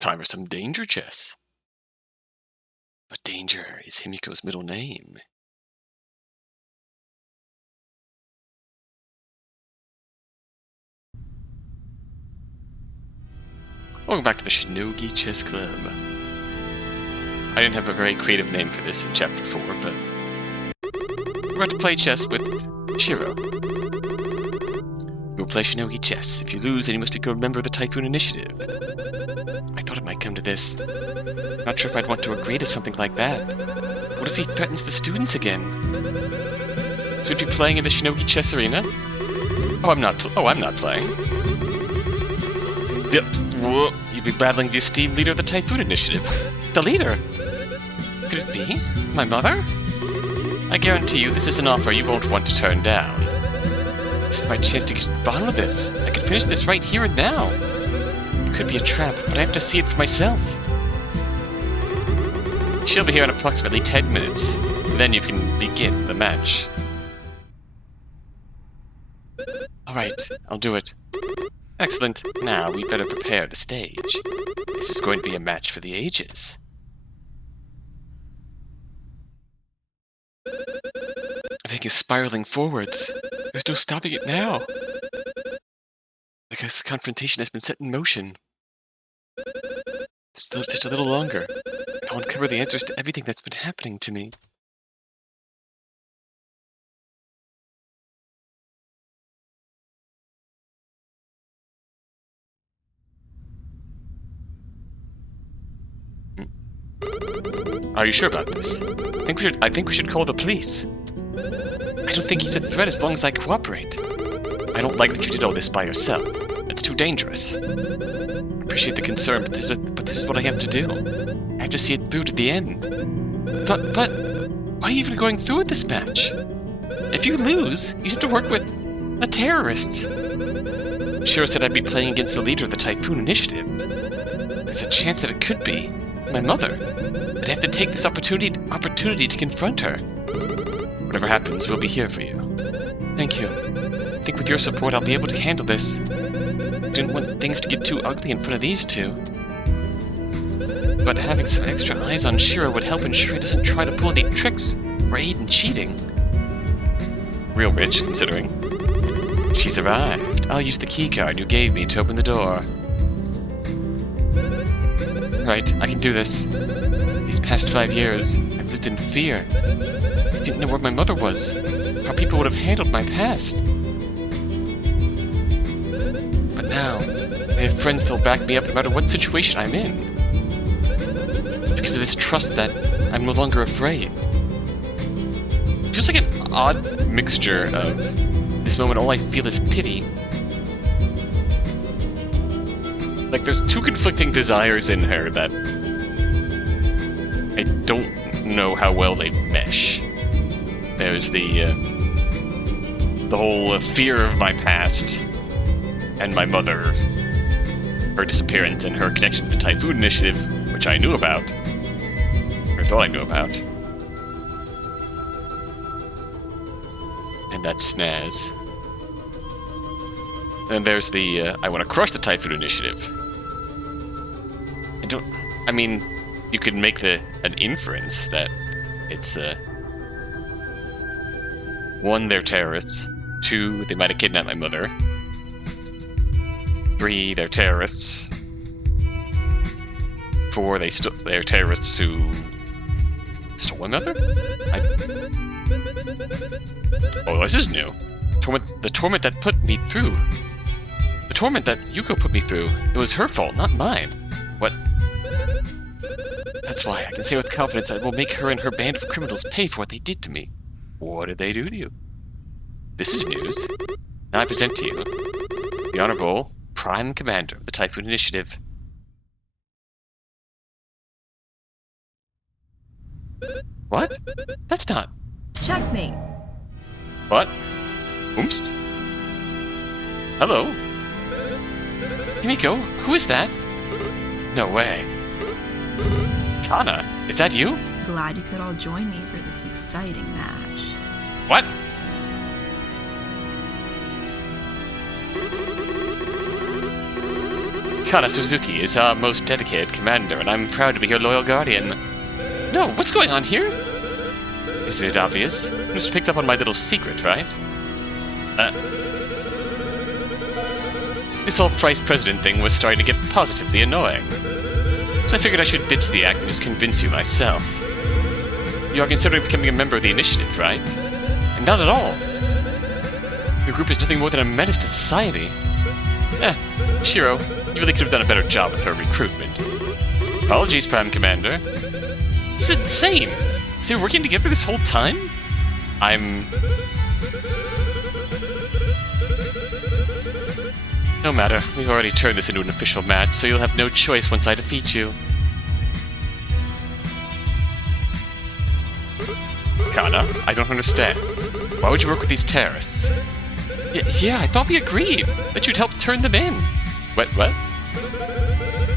Time for some danger chess. But danger is Himiko's middle name. Welcome back to the Shinogi Chess Club. I didn't have a very creative name for this in Chapter 4, but we're about to play chess with Shiro. You will play Shinogi Chess. If you lose, then you must become a member of the Typhoon Initiative. I thought it might come to this. Not sure if I'd want to agree to something like that. What if he threatens the students again? So we'd be playing in the Shinogi Chess Arena? Oh, I'm not playing. You'd be battling the esteemed leader of the Typhoon Initiative. The leader? Could it be? My mother? I guarantee you this is an offer you won't want to turn down. This is my chance to get to the bottom of this. I can finish this right here and now. It could be a trap, but I have to see it for myself. She'll be here in approximately 10 minutes. Then you can begin the match. Alright, I'll do it. Excellent. Now we better prepare the stage. This is going to be a match for the ages. Everything is spiraling forwards. There's no stopping it now. This confrontation has been set in motion. Still just a little longer. I'll uncover the answers to everything that's been happening to me. Are you sure about this? I think we should call the police. I don't think he's a threat as long as I cooperate. I don't like that you did all this by yourself. It's too dangerous. I appreciate the concern, but this is what I have to do. I have to see it through to the end. But why are you even going through with this match? If you lose, you have to work with the terrorists. Shiro said I'd be playing against the leader of the Typhoon Initiative. There's a chance that it could be my mother. I'd have to take this opportunity to confront her. Whatever happens, we'll be here for you. Thank you. I think with your support, I'll be able to handle this. I didn't want things to get too ugly in front of these two. But having some extra eyes on Shiro would help ensure he doesn't try to pull any tricks or aid in cheating. Real rich, considering. She's arrived. I'll use the keycard you gave me to open the door. Right, I can do this. These past 5 years, I've lived in fear. I didn't know where my mother was, how people would have handled my past. But now, I have friends that'll back me up no matter what situation I'm in. Because of this trust that I'm no longer afraid. It feels like an odd mixture of this moment all I feel is pity. Like, there's two conflicting desires in her that I don't know how well they mesh. There's the whole fear of my past and my mother, her disappearance and her connection to the Typhoon Initiative, which I knew about, or thought I knew about. And that's snaz. And there's the, I want to crush the Typhoon Initiative. I mean, you could make an inference that it's, 1, they're terrorists. 2, they might have kidnapped my mother. 3, they're terrorists. 4, they're terrorists who stole my mother? Oh, this is new. The torment that put me through. The torment that Yuko put me through. It was her fault, not mine. What? That's why I can say with confidence that I will make her and her band of criminals pay for what they did to me. What did they do to you? This is news. Now I present to you the Honorable Prime Commander of the Typhoon Initiative. What? That's not... Checkmate. What? Oomst? Hello? Himiko, who is that? No way. Kana, is that you? Glad you could all join me for this exciting match. What? Kana Suzuki is our most dedicated commander, and I'm proud to be your loyal guardian. No, what's going on here? Isn't it obvious? You just picked up on my little secret, right? This whole vice president thing was starting to get positively annoying. So I figured I should ditch the act and just convince you myself. You are considering becoming a member of the initiative, right? And not at all. Your group is nothing more than a menace to society. Shiro, you really could have done a better job with her recruitment. Apologies, Prime Commander. This is insane! They were working together this whole time? No matter, we've already turned this into an official match, so you'll have no choice once I defeat you. Kana, I don't understand. Why would you work with these terrorists? Yeah, I thought we agreed that you'd help turn them in. What?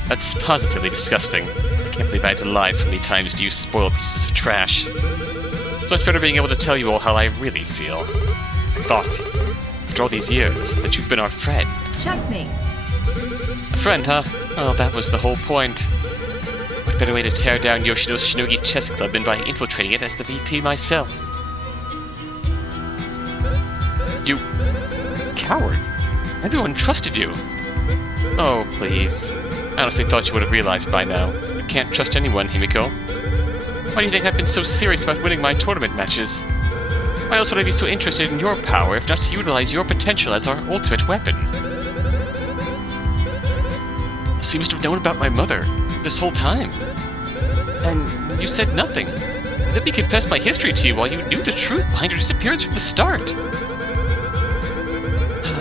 That's positively disgusting. I can't believe I had to lie so many times to you spoiled pieces of trash. It's much better being able to tell you all how I really feel. I thought, after all these years, that you've been our friend. Checkmate. A friend, huh? Well, that was the whole point. What better way to tear down Yoshino's Shinogi Chess Club than by infiltrating it as the VP myself? You... coward. Everyone trusted you. Oh, please. I honestly thought you would have realized by now. You can't trust anyone, Himiko. Why do you think I've been so serious about winning my tournament matches? Why else would I be so interested in your power if not to utilize your potential as our ultimate weapon? So you must have known about my mother this whole time. And you said nothing. Let me confess my history to you while you knew the truth behind her disappearance from the start.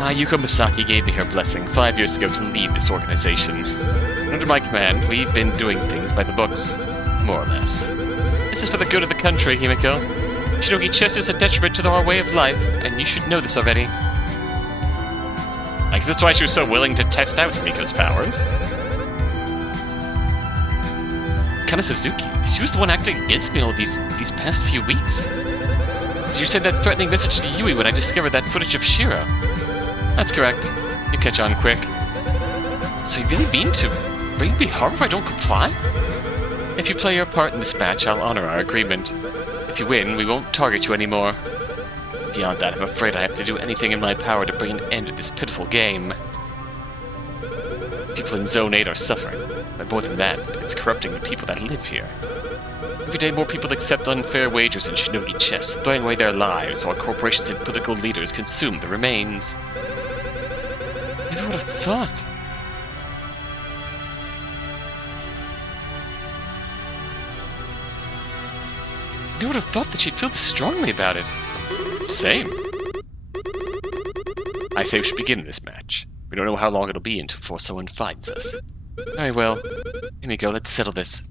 Yuko Misaki gave me her blessing 5 years ago to lead this organization. Under my command, we've been doing things by the books, more or less. This is for the good of the country, Himiko. Shinogi Chess is a detriment to our way of life, and you should know this already. I guess that's why she was so willing to test out Himiko's powers. Kana Suzuki, she was the one acting against me all these past few weeks. Did you send that threatening message to Yui when I discovered that footage of Shiro? That's correct. You catch on quick. So you really mean to bring me harm if I don't comply? If you play your part in this match, I'll honor our agreement. If you win, we won't target you anymore. Beyond that, I'm afraid I have to do anything in my power to bring an end to this pitiful game. People in Zone 8 are suffering, but more than that, it's corrupting the people that live here. Every day more people accept unfair wagers in Shinogi Chess, throwing away their lives while corporations and political leaders consume the remains. Never would have thought. Never would have thought that she'd feel this strongly about it. Same. I say we should begin this match. We don't know how long it'll be before someone finds us. Very well. Here we go, let's settle this.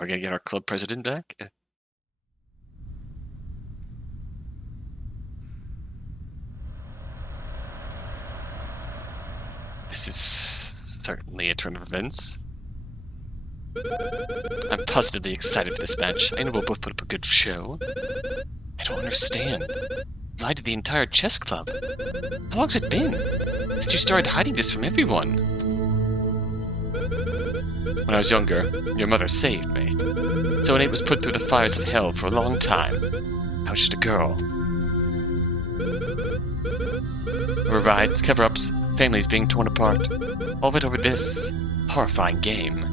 We're gonna get our club president back? This is certainly a turn of events. I'm positively excited for this match. I know we'll both put up a good show. I don't understand. You lied to the entire chess club. How long's it been since you started hiding this from everyone? When I was younger, your mother saved me. Zone 8 was put through the fires of hell for a long time. I was just a girl. There were riots, cover-ups, families being torn apart. All of it over this horrifying game.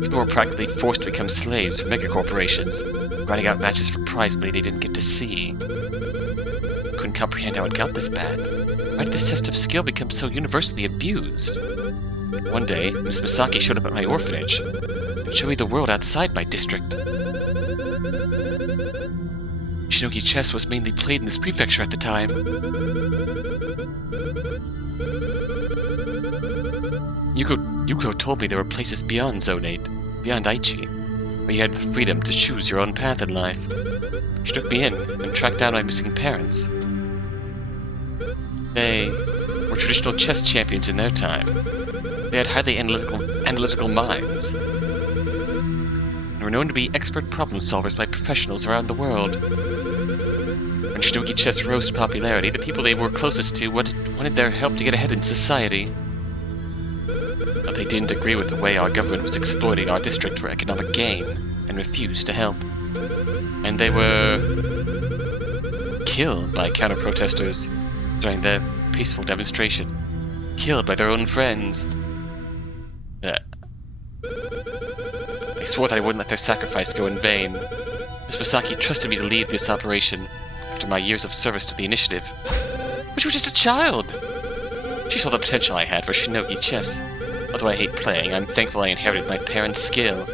People were practically forced to become slaves for megacorporations, grinding out matches for prize money they didn't get to see. Couldn't comprehend how it got this bad. Why did this test of skill become so universally abused? One day, Miss Misaki showed up at my orphanage and showed me the world outside my district. Shinogi Chess was mainly played in this prefecture at the time. Yuko told me there were places beyond Zone 8, beyond Aichi, where you had the freedom to choose your own path in life. She took me in and tracked down my missing parents. They were traditional chess champions in their time. They had highly analytical minds, and were known to be expert problem solvers by professionals around the world. When Shinogi Chess rose in popularity, the people they were closest to wanted their help to get ahead in society. But they didn't agree with the way our government was exploiting our district for economic gain, and refused to help. And they were killed by counter-protesters during the peaceful demonstration. Killed by their own friends. I swore that I wouldn't let their sacrifice go in vain. Miss Masaki trusted me to lead this operation after my years of service to the initiative. But she was just a child! She saw the potential I had for Shinogi Chess. Although I hate playing, I'm thankful I inherited my parents' skill.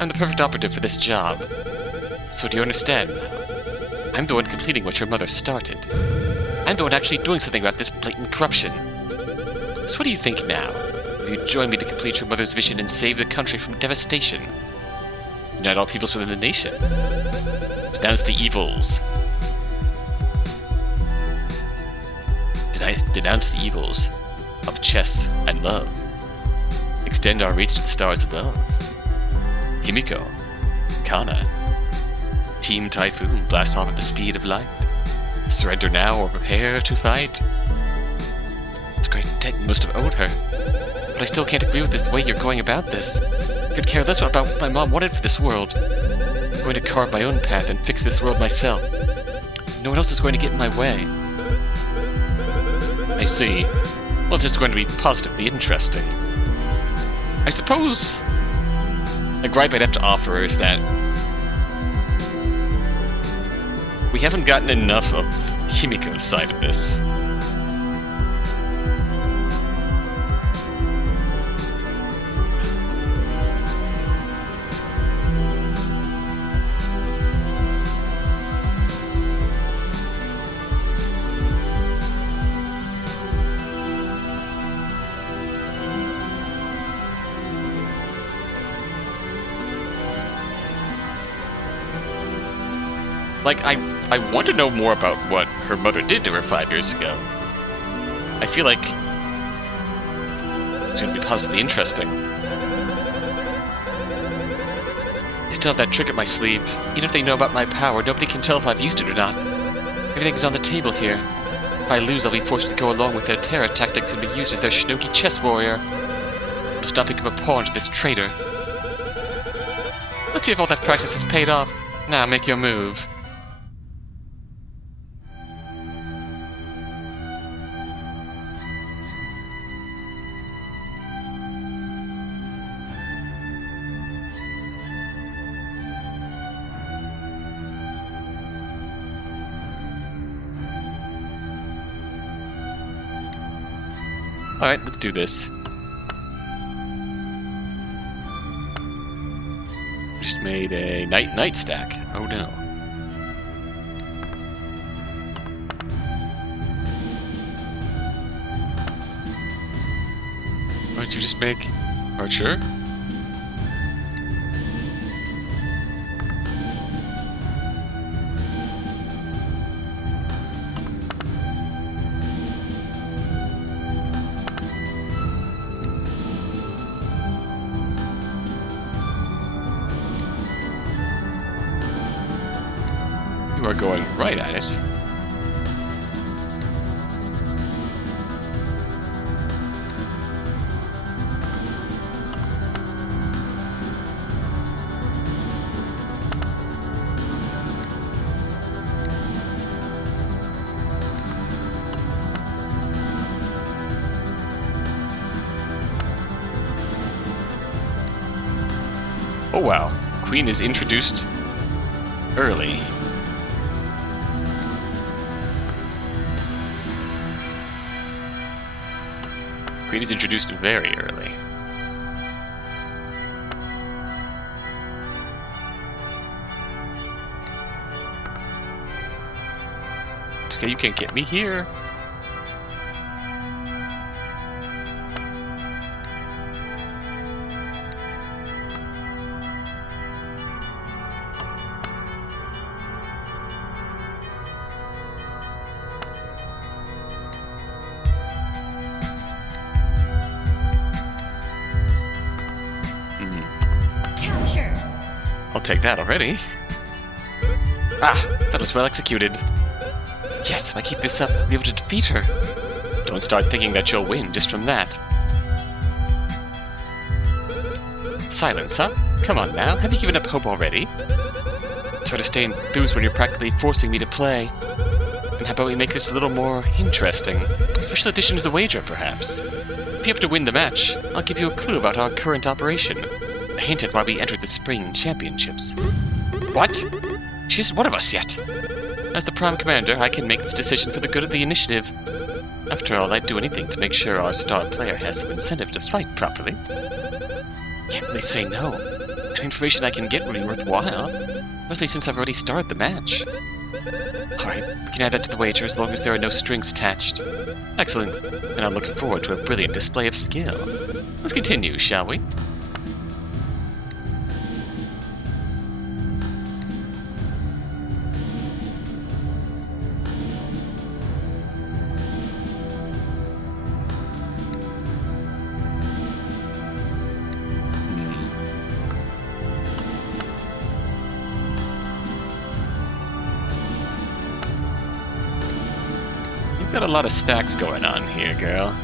I'm the perfect operative for this job. So do you understand? I'm the one completing what your mother started. I'm the one actually doing something about this blatant corruption. So what do you think now? Will you join me to complete your mother's vision and save the country from devastation? Unite all peoples within the nation. Denounce the evils. Denounce the evils of chess and love. Extend our reach to the stars above. Himiko, Kana, Team Typhoon blast off at the speed of light. Surrender now or prepare to fight. It's a great debt you must have owed her. But I still can't agree with the way you're going about this. I could care less about what my mom wanted for this world. I'm going to carve my own path and fix this world myself. No one else is going to get in my way. I see. Well, this is going to be positively interesting. I suppose a gripe I'd have to offer is that we haven't gotten enough of Himiko's side of this. Like, I want to know more about what her mother did to her 5 years ago. I feel like it's going to be positively interesting. I still have that trick up my sleeve. Even if they know about my power, nobody can tell if I've used it or not. Everything's on the table here. If I lose, I'll be forced to go along with their terror tactics and be used as their Shinogi chess warrior. I must not become a pawn to this traitor. Let's see if all that practice has paid off. Now, make your move. Alright, let's do this. Just made a night stack. Oh no. Why don't you just make archer? You are going right at it. Oh wow, Queen is introduced early. Queen is introduced very early. It's okay, you can't get me here. I'll take that already. Ah, that was well executed. Yes, if I keep this up, I'll be able to defeat her. Don't start thinking that you'll win just from that. Silence, huh? Come on now, have you given up hope already? It's hard to stay enthused when you're practically forcing me to play. And how about we make this a little more interesting? A special addition to the wager, perhaps? If you have to win the match, I'll give you a clue about our current operation. A hint at why we entered the Spring Championships. What? She isn't one of us yet. As the Prime Commander, I can make this decision for the good of the initiative. After all, I'd do anything to make sure our star player has some incentive to fight properly. Can't really say no. Any information I can get will be worthwhile, especially since I've already started the match. Alright, we can add that to the wager as long as there are no strings attached. Excellent, and I'm looking forward to a brilliant display of skill. Let's continue, shall we? Got a lot of stacks going on here, girl.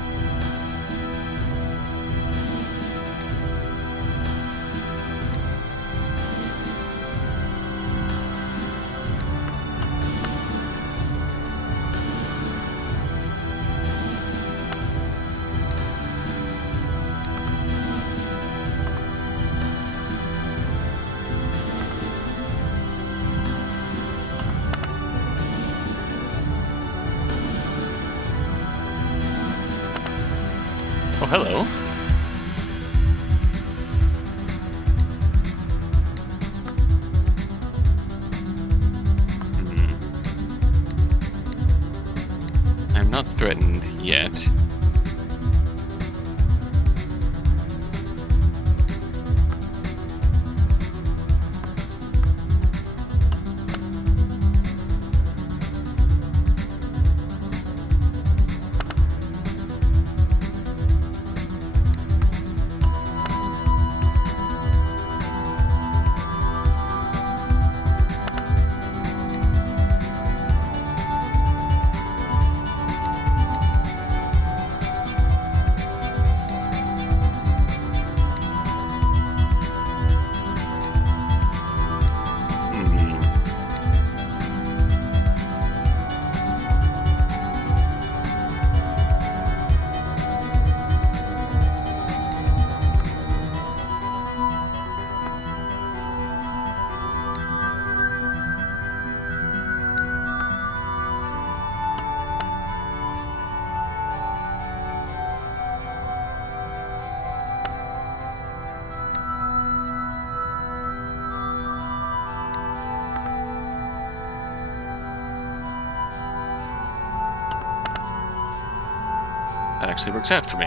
Oh, hello. I'm not threatened yet. That actually works out for me.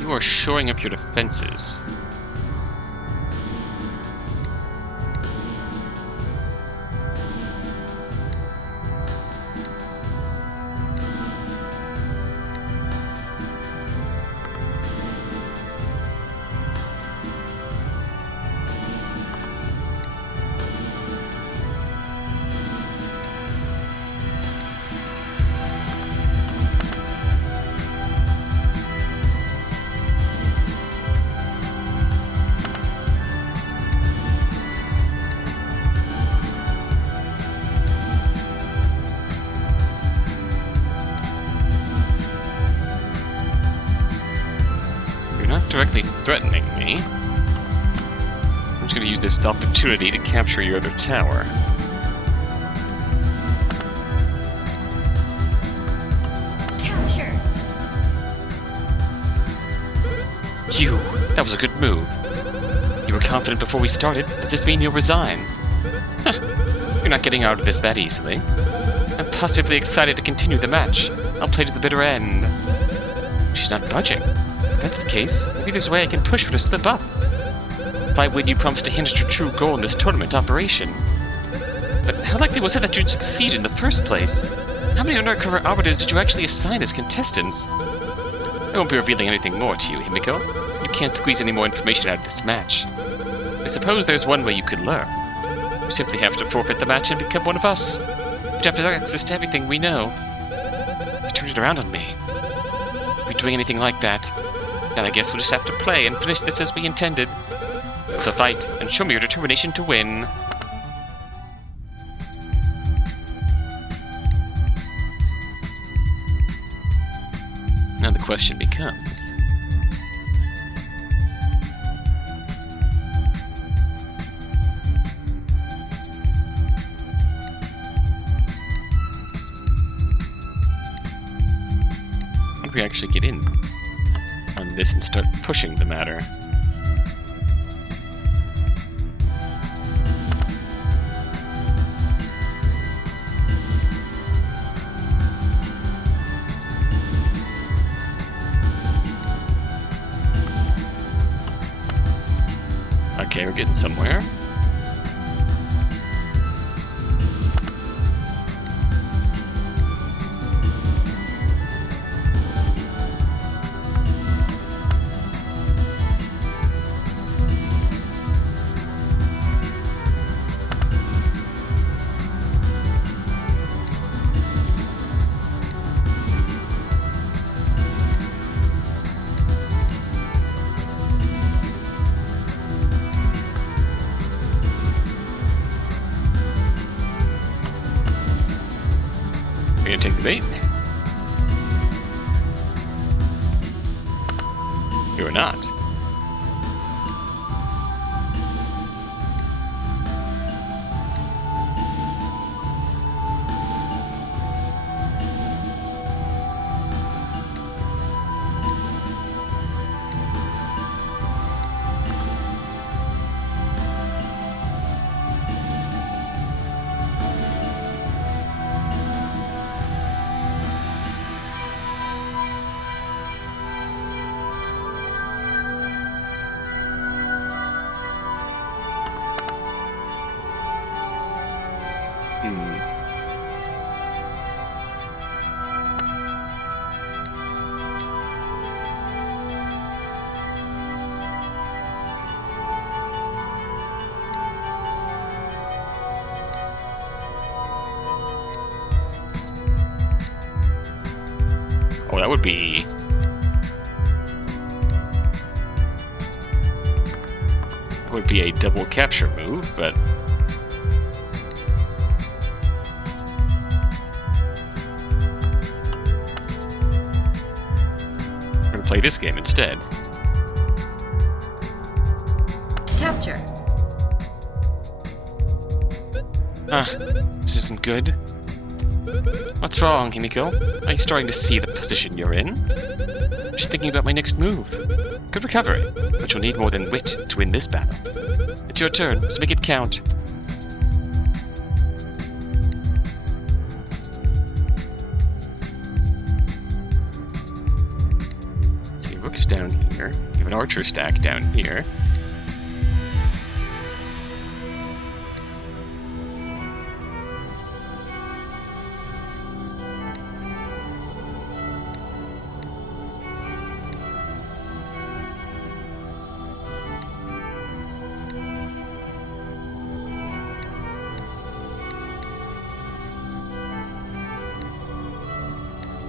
You are shoring up your defenses. Directly threatening me. I'm just going to use this opportunity to capture your other tower. Capture. You! That was a good move. You were confident before we started. Does this mean you'll resign? Huh. You're not getting out of this that easily. I'm positively excited to continue the match. I'll play to the bitter end. She's not budging. If that's the case, maybe there's a way I can push her to slip up. If I win, you promise to hint at your true goal in this tournament operation. But how likely was it that you'd succeed in the first place? How many undercover operatives did you actually assign as contestants? I won't be revealing anything more to you, Himiko. You can't squeeze any more information out of this match. I suppose there's one way you could learn. You simply have to forfeit the match and become one of us. You'd have access to everything we know. You turned it around on me. If we're doing anything like that, then I guess we'll just have to play and finish this as we intended. So fight, and show me your determination to win. Now the question becomes... how do we actually get in on this and start pushing the matter? Okay, we're getting somewhere. We're gonna take the bait. You're not. Oh, that would be... that would be a double capture move, but... we're gonna play this game instead. Capture. This isn't good. What's wrong, Himiko? Are you starting to see the position you're in? I'm just thinking about my next move. Good recovery, but you'll need more than wit to win this battle. It's your turn, so make it count. So your rook is down here. You have an archer stack down here.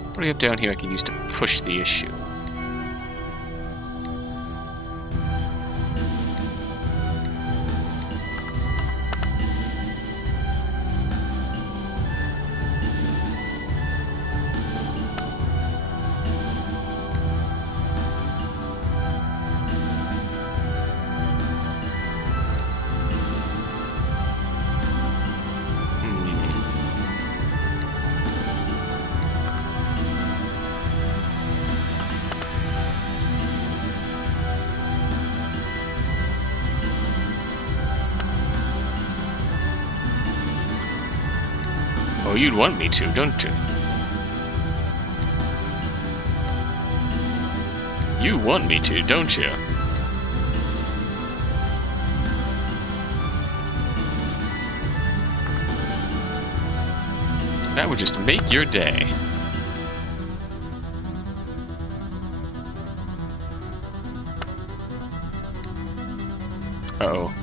What do we have down here I can use to push the issue? Oh, you'd want me to, don't you? You want me to, don't you? That would just make your day. Uh-oh.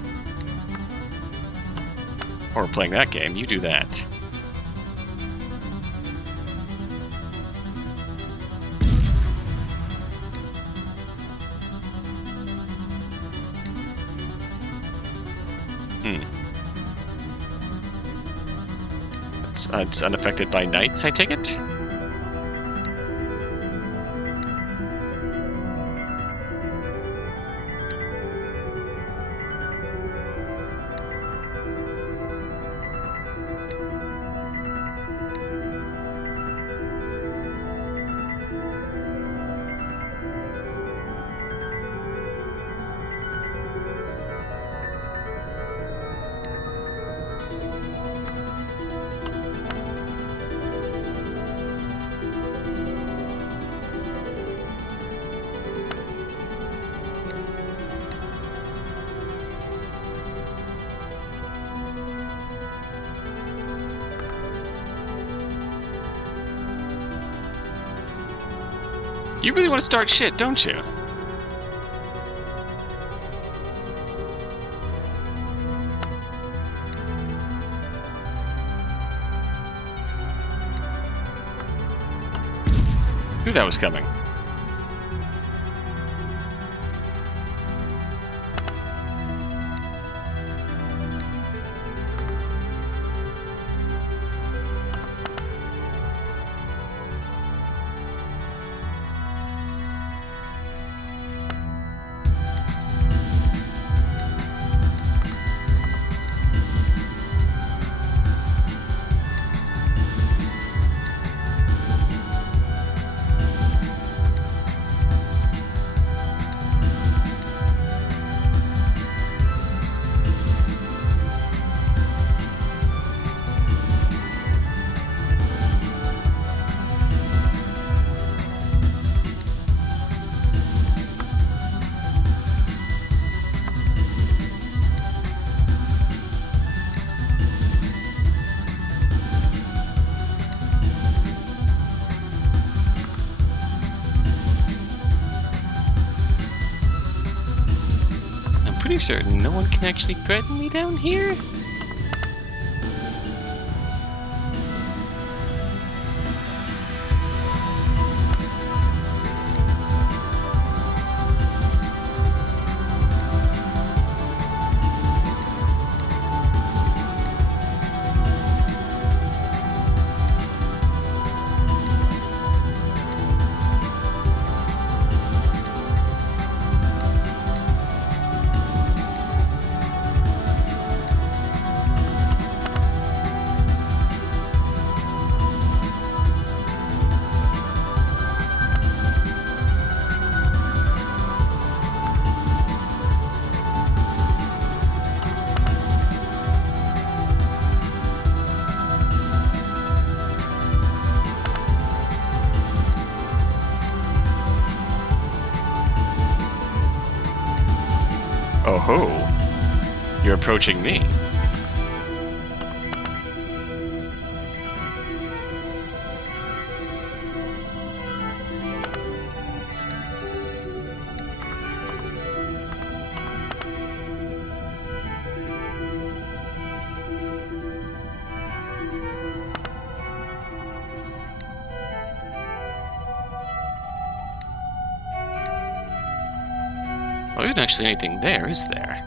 Or playing that game, you do that. It's unaffected by knights, I take it? You really want to start shit, don't you? Knew that was coming. Pretty certain no one can actually threaten me down here? Oh ho! You're approaching me. Well, there isn't actually anything there, is there?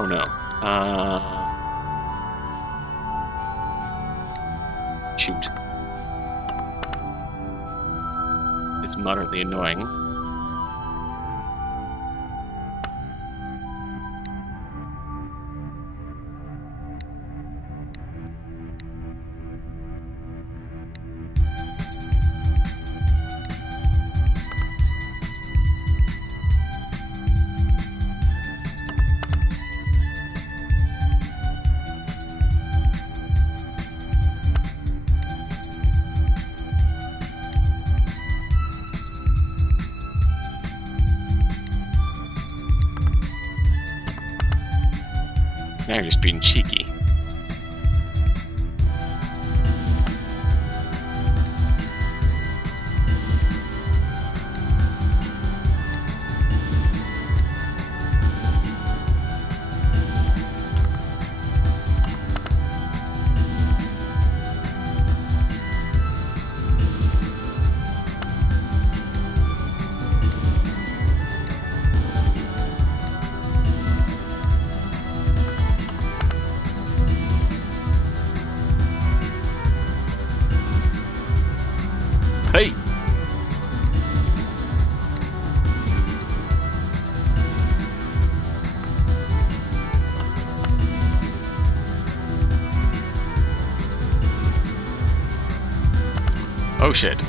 Oh no. Shoot. It's moderately annoying. Now you're just being cheeky. Oh shit.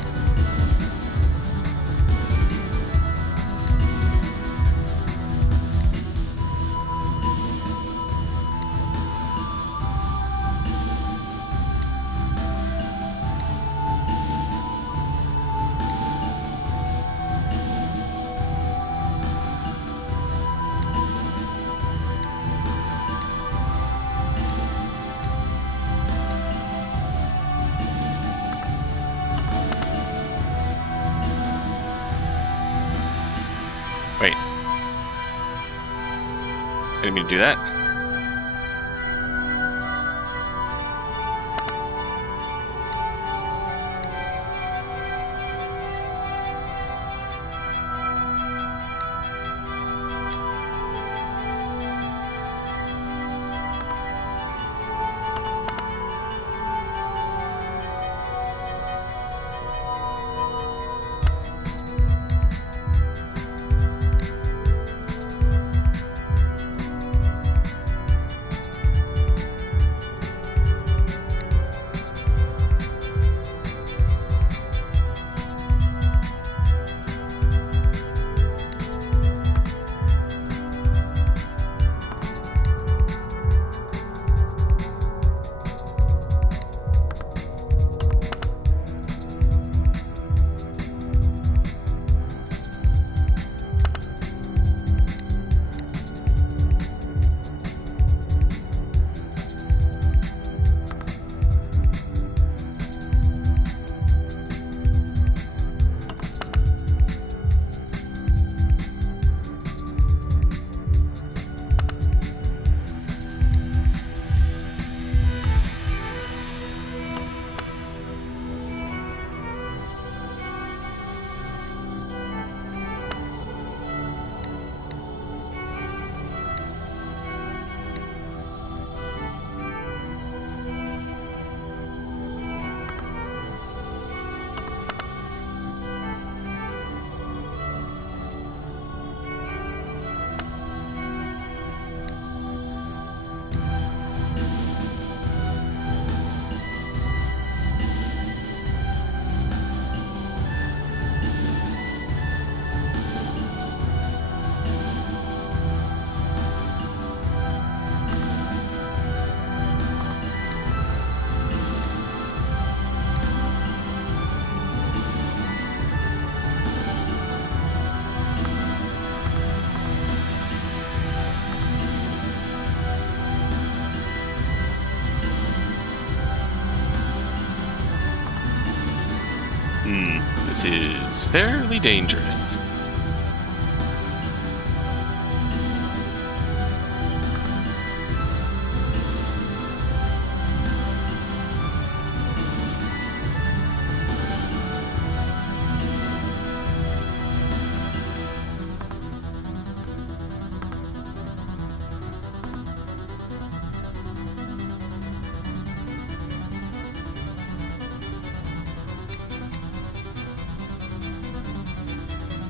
Wait. I didn't mean to do that. This is fairly dangerous.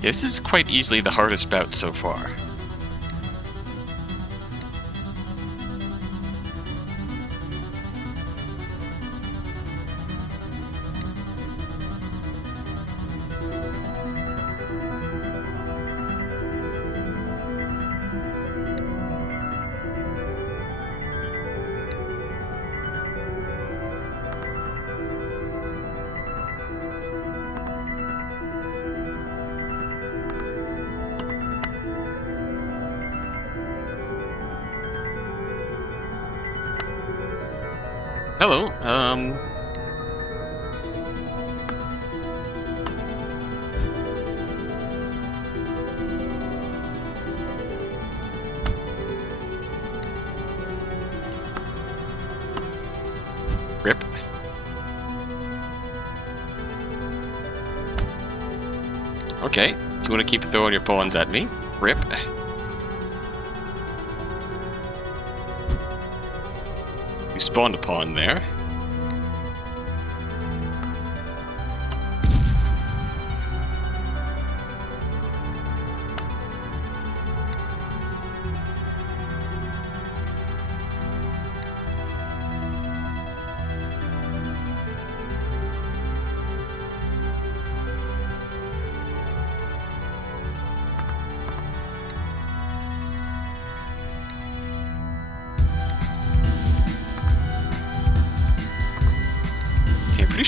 This is quite easily the hardest bout so far. Hello, Rip. Okay, do you want to keep throwing your pawns at me? Rip. You spawned a pawn there.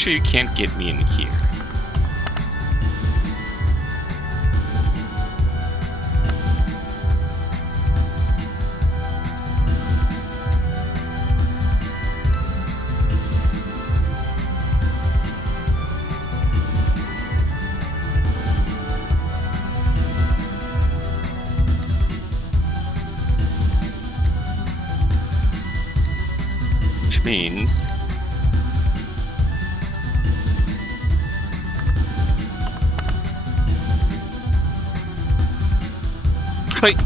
sure you can't get me in here. Which means... Wait!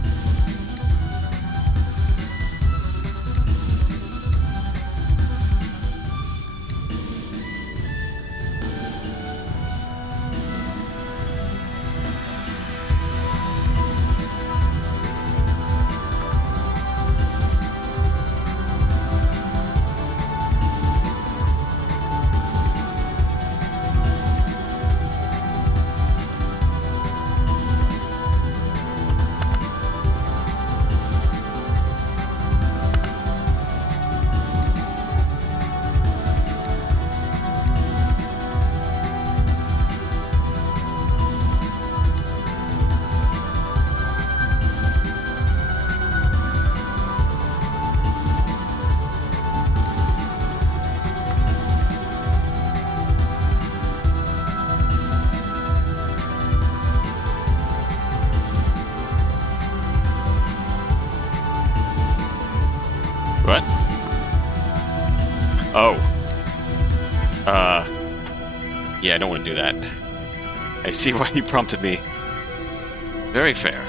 What? Oh. Yeah, I don't want to do that. I see why you prompted me. Very fair.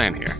plan here?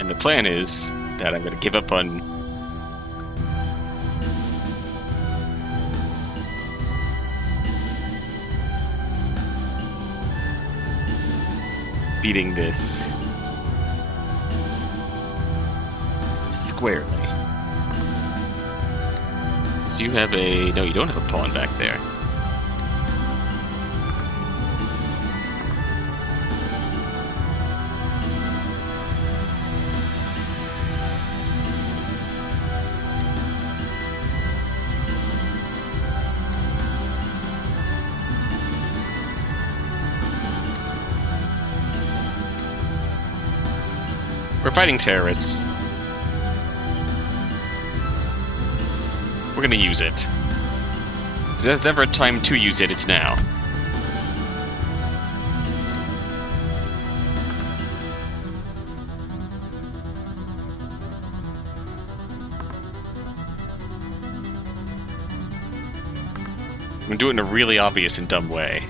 And the plan is that I'm going to give up on beating this squarely. So you have a... No, you don't have a pawn back there. We're fighting terrorists. We're gonna use it. If there's ever a time to use it, it's now. I'm gonna do it in a really obvious and dumb way.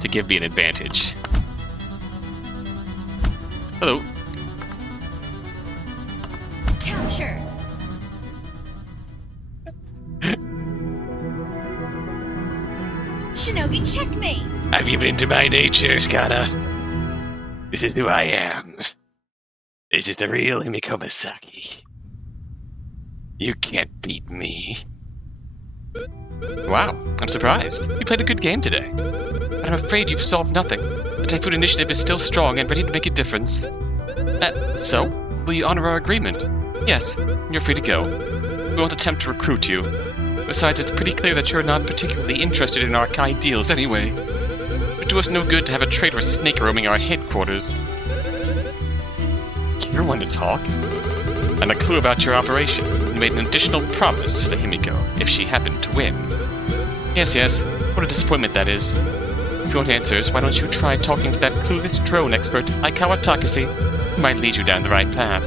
To give me an advantage. Hello. Capture. Shinogi, checkmate. I've given into my nature, Skana. This is who I am. This is the real Himiko Misaki. You can't beat me. Wow, I'm surprised. You played a good game today. But I'm afraid you've solved nothing. The Typhoon initiative is still strong and ready to make a difference. So? Will you honor our agreement? Yes, you're free to go. We won't attempt to recruit you. Besides, it's pretty clear that you're not particularly interested in our ideals anyway. It would do us no good to have a traitorous snake roaming our headquarters. You're one to talk. And a clue about your operation. You made an additional promise to Himiko if she happened to win. Yes. What a disappointment that is. If you want answers, why don't you try talking to that clueless drone expert, Aikawa Takase? He might lead you down the right path.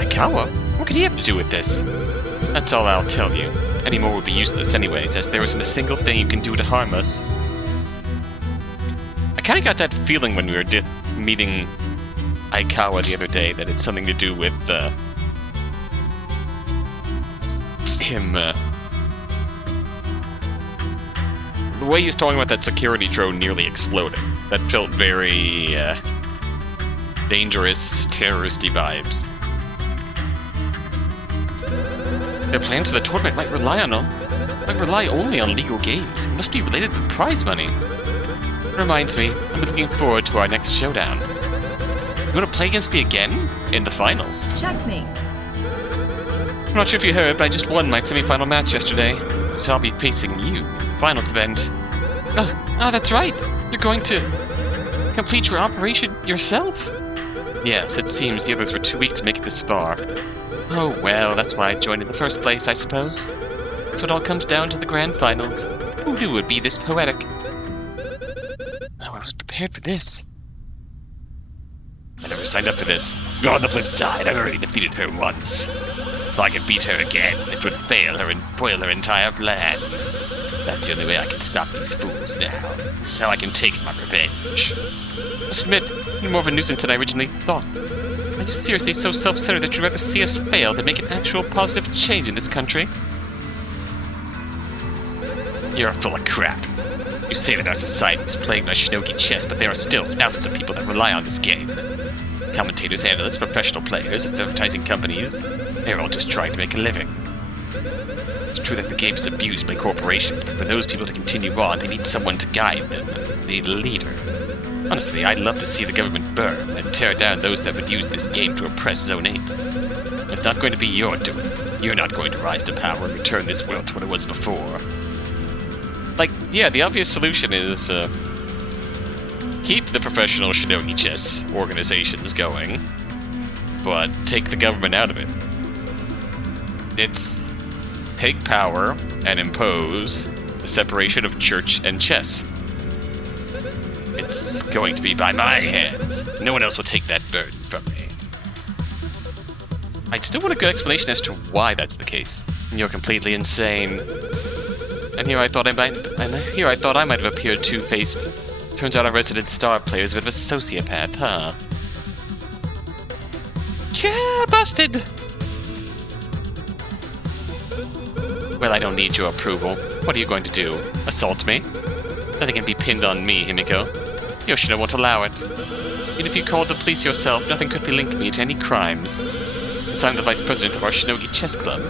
Aikawa? What could he have to do with this? That's all I'll tell you. Any more would be useless anyways, as there isn't a single thing you can do to harm us. I kinda got that feeling when we were meeting Aikawa the other day, that it's something to do with, him, the way he was talking about that security drone nearly exploding. That felt very, dangerous, terroristy vibes. Their plans for the tournament might rely only on legal games. It must be related to prize money. It reminds me, I'm looking forward to our next showdown. You want to play against me again? In the finals. Checkmate. I'm not sure if you heard, but I just won my semi-final match yesterday. So I'll be facing you in the finals event. Oh, that's right. You're going to complete your operation yourself? Yes, it seems the others were too weak to make it this far. Oh well, that's why I joined in the first place, I suppose. So it all comes down to the grand finals. Who knew it would be this poetic? Oh, I was prepared for this. I never signed up for this. But on the flip side, I've already defeated her once. If I could beat her again, it would fail her and foil her entire plan. That's the only way I can stop these fools now. This is how I can take my revenge. I must admit, you're more of a nuisance than I originally thought. Are you seriously so self-centered that you'd rather see us fail than make an actual positive change in this country? You're full of crap. You say that our society is plagued by Shinogi chess, but there are still thousands of people that rely on this game. Commentators, analysts, professional players, advertising companies, they're all just trying to make a living. It's true that the game is abused by corporations, but for those people to continue on, they need someone to guide them. They need a leader. Honestly, I'd love to see the government burn and tear down those that would use this game to oppress Zone 8. It's not going to be your doing. You're not going to rise to power and return this world to what it was before. Like, Yeah, the obvious solution is keep the professional Shinogi chess organizations going, but take the government out of it. It's take power and impose the separation of church and chess. It's going to be by my hands. No one else will take that burden from me. I'd still want a good explanation as to why that's the case. You're completely insane. And here I thought I might have appeared two-faced. Turns out our resident star player is a bit of a sociopath, huh? Yeah, busted! Well, I don't need your approval. What are you going to do? Assault me? Nothing can be pinned on me, Himiko. Yoshino won't allow it. Even if you called the police yourself, nothing could be linking me to any crimes. Since I'm the vice president of our Shinogi Chess Club.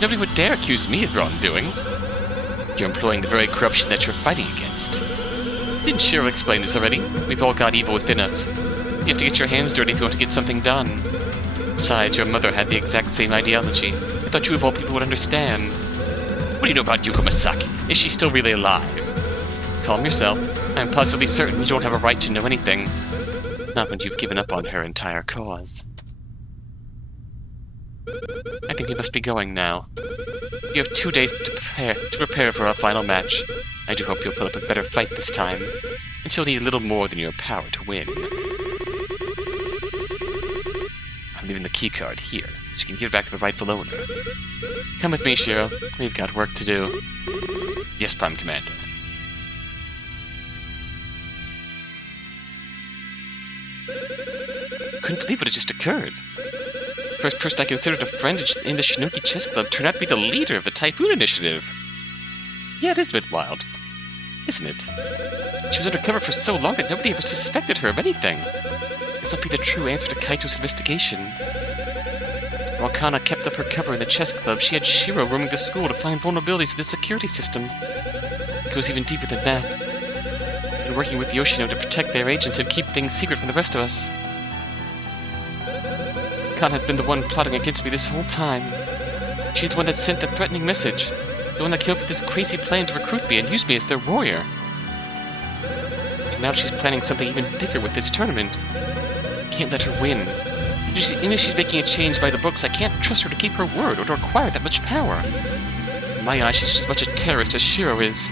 Nobody would dare accuse me of wrongdoing. You're employing the very corruption that you're fighting against. Didn't Shiro explain this already? We've all got evil within us. You have to get your hands dirty if you want to get something done. Besides, your mother had the exact same ideology. I thought you of all people would understand. What do you know about Yuko Masaki? Is she still really alive? Calm yourself. I'm positively certain you don't have a right to know anything. Not when you've given up on her entire cause. I think we must be going now. You have 2 days to prepare for our final match. I do hope you'll put up a better fight this time. And you'll need a little more than your power to win. I'm leaving the keycard here, so you can give it back to the rightful owner. Come with me, Shiro. We've got work to do. Yes, Prime Commander. Couldn't believe what had just occurred. First person I considered a friend in the Shinogi Chess Club turned out to be the leader of the Typhoon initiative. Yeah, it is a bit wild, isn't it? She was undercover for so long that nobody ever suspected her of anything. This might be the true answer to Kaito's investigation. While Kana kept up her cover in the chess club, she had Shiro roaming the school to find vulnerabilities in the security system. It goes even deeper than that. She's been working with Yoshino to protect their agents and keep things secret from the rest of us. Kana has been the one plotting against me this whole time. She's the one that sent the threatening message. The one that came up with this crazy plan to recruit me and use me as their warrior. And now she's planning something even bigger with this tournament. Can't let her win. Even if she's making a change by the books, I can't trust her to keep her word or to acquire that much power. In my eyes, she's just as much a terrorist as Shiro is.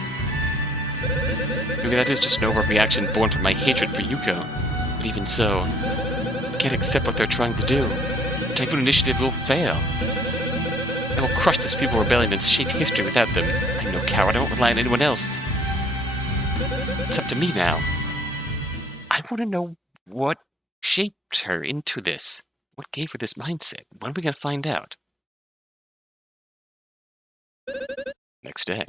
Maybe that is just an overreaction born from my hatred for Yuko. But even so, I can't accept what they're trying to do. The Typhoon Initiative will fail. I will crush this feeble rebellion and shape history without them. I'm no coward, I won't rely on anyone else. It's up to me now. I want to know what shaped her into this. What gave her this mindset? When are we going to find out? Next day.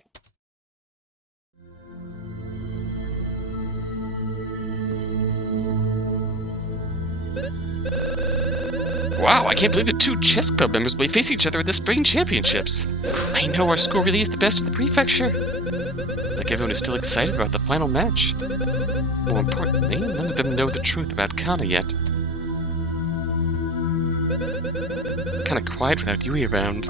Wow, I can't believe the two chess club members will face each other at the spring championships. I know our school really is the best in the prefecture. Like everyone is still excited about the final match. More importantly, none of them know the truth about Kana yet. It's kind of quiet without Yui around.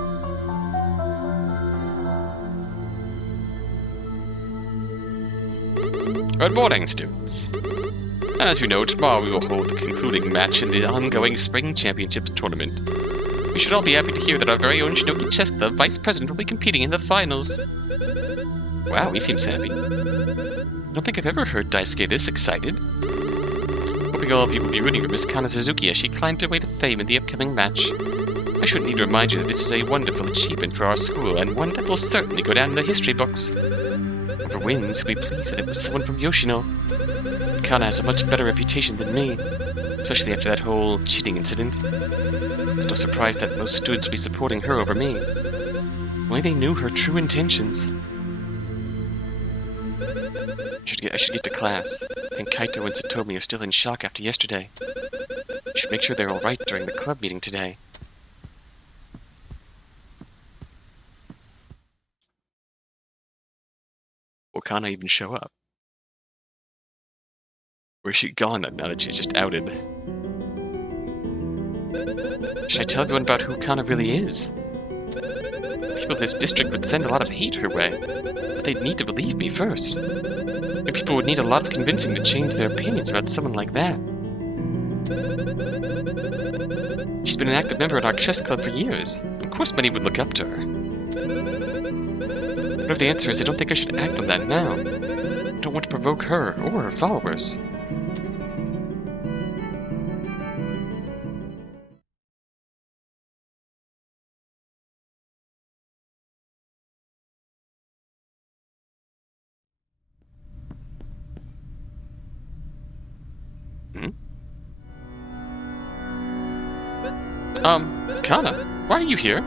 Good morning, students. As you know, tomorrow we will hold the concluding match in the ongoing Spring Championships tournament. We should all be happy to hear that our very own Shinogi Chess Club Vice President will be competing in the finals. Wow, he seems happy. I don't think I've ever heard Daisuke this excited. Hoping all of you will be rooting for Miss Kana Suzuki as she climbed her way to fame in the upcoming match. I shouldn't need to remind you that this is a wonderful achievement for our school, and one that will certainly go down in the history books. Whoever wins, he'll be pleased that it was someone from Yoshino. Kana has a much better reputation than me, especially after that whole cheating incident. It's no surprise that most students will be supporting her over me. Only they knew her true intentions. I should get to class. I think Kaito and Satomi are still in shock after yesterday. I should make sure they're alright during the club meeting today. Will Kana even show up? Or is she gone now that she's just outed? Should I tell everyone about who Kana really is? People of this district would send a lot of hate her way, but they'd need to believe me first. And people would need a lot of convincing to change their opinions about someone like that. She's been an active member at our chess club for years. Of course many would look up to her. Whatever the answer is, I don't think I should act on that now. I don't want to provoke her or her followers. Kana, why are you here?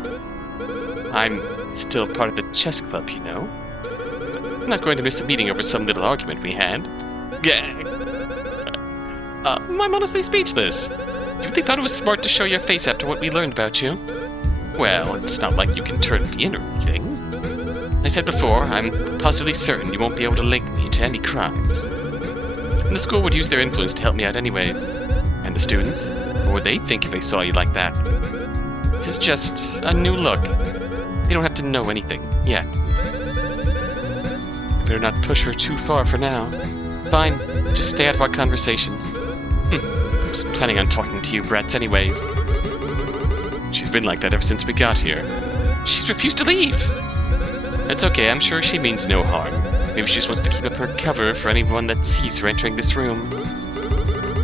I'm still part of the chess club, you know. I'm not going to miss a meeting over some little argument we had. Gag. I'm honestly speechless. You really thought it was smart to show your face after what we learned about you? Well, it's not like you can turn me in or anything. I said before, I'm positively certain you won't be able to link me to any crimes. And the school would use their influence to help me out anyways. And the students? What would they think if they saw you like that? This is just a new look. They don't have to know anything yet. I better not push her too far for now. Fine, just stay out of our conversations. I was planning on talking to you brats anyways. She's been like that ever since we got here. She's refused to leave! It's okay, I'm sure she means no harm. Maybe she just wants to keep up her cover for anyone that sees her entering this room.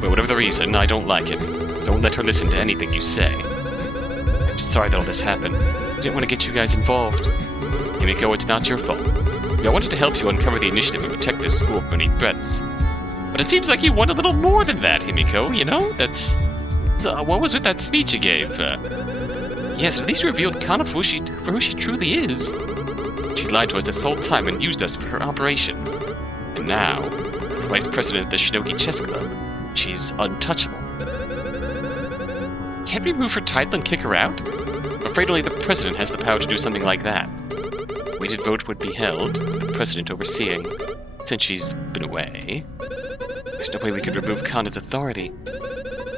Well, whatever the reason, I don't like it. Don't let her listen to anything you say. I'm sorry that all this happened. I didn't want to get you guys involved. Himiko, it's not your fault. I wanted to help you uncover the initiative and protect this school from any threats. But it seems like you want a little more than that, Himiko, you know? What was with that speech you gave? Yes, at least you revealed Kana for who she truly is. She's lied to us this whole time and used us for her operation. And now, the vice president of the Shinogi Chess Club, she's untouchable. Can't we remove her title and kick her out? I'm afraid only the president has the power to do something like that. A weighted vote would be held, with the president overseeing. Since she's been away, there's no way we could remove Kana's authority.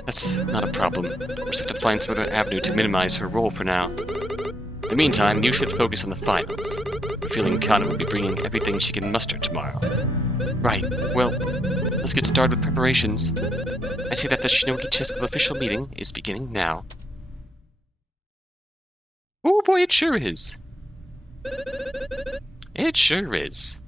That's not a problem. We'll just have to find some other avenue to minimize her role for now. In the meantime, you should focus on the finals. I'm feeling Kana will be bringing everything she can muster tomorrow. Right, well, let's get started with preparations. I say that the Shinogi Chess Club official meeting is beginning now. Oh boy, it sure is. It sure is.